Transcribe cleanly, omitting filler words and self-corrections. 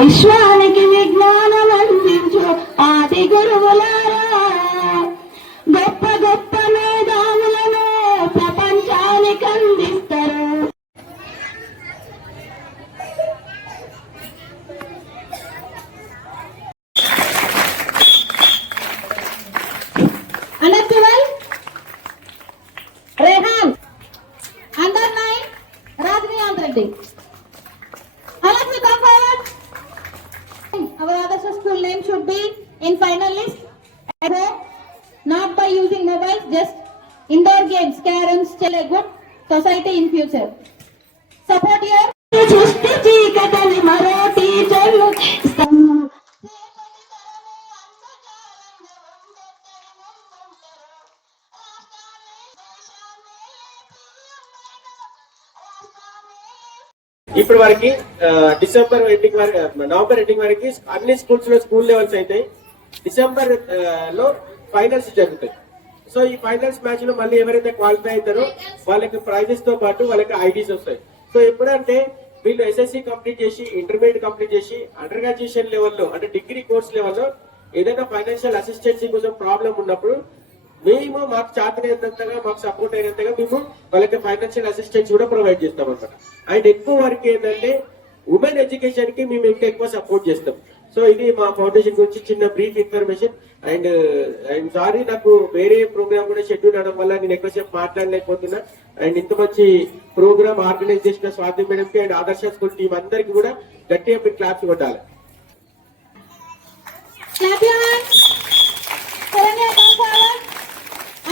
విశ్వానికి విజ్ఞానం అందించు ఆది గురువులారా, గొప్ప గొప్ప మేధావులను ప్రపంచానికి అందిస్తారు. Under 12, Rehan. Under 9, Rajniant Reddy. Alex, come forward. Our Adarsh school name should be in final list. At home, not by using mobiles, just indoor games, caroms, a good society in future. Support your ఇప్పటి వరకు December ending వరకు, November ending వరకు అన్ని స్కూల్స్ లో school levels అయితే డిసెంబర్ లో ఫైనల్స్ జరుగుతాయి. సో ఈ ఫైనల్స్ మ్యాచ్ లో మళ్ళీ ఎవరైతే క్వాలిఫై అవుతారో వాళ్ళకి ప్రైజెస్ తో పాటు వాళ్ళకి ఐడీస్ వస్తాయి. సో ఎప్పుడంటే వీళ్ళు ఎస్ఎస్సి కంప్లీట్ చేసి, ఇంటర్మీడియట్ కంప్లీట్ చేసి, అండర్ గ్రాడ్యుయేషన్ లెవెల్లో అంటే డిగ్రీ కోర్స్ లెవెల్లో ఏదైనా ఫైనాన్షియల్ అసిస్టెన్సీ కోసం ప్రాబ్లం ఉన్నప్పుడు మేము మాకు చేతనైనంతగా, మాకు సపోర్ట్ అయినంతగా మేము వాళ్ళకి ఫైనాన్షియల్ అసిస్టెన్స్ కూడా ప్రొవైడ్ చేస్తాం అనమాట. అండ్ ఎక్కువ వరకు ఏంటంటే ఉమెన్ ఎడ్యుకేషన్ కి మేము ఇంకా ఎక్కువ సపోర్ట్ చేస్తాం. సో ఇది మా ఫౌండేషన్ గురించి చిన్న brief information. And I'm sorry, నాకు వేరే ప్రోగ్రామ్ కూడా షెడ్యూల్ అవడం వల్ల నేను ఎక్కువసేపు మాట్లాడలేకపోతున్నా. అండ్ ఇంత మంచి ప్రోగ్రామ్ ఆర్గనైజ్ చేసిన స్వాతి మేడం కి అండ్ ఆదర్శ స్కూల్ టీం అందరికి కూడా గట్టిగా మీరు క్లాప్స్ కొట్టాలి.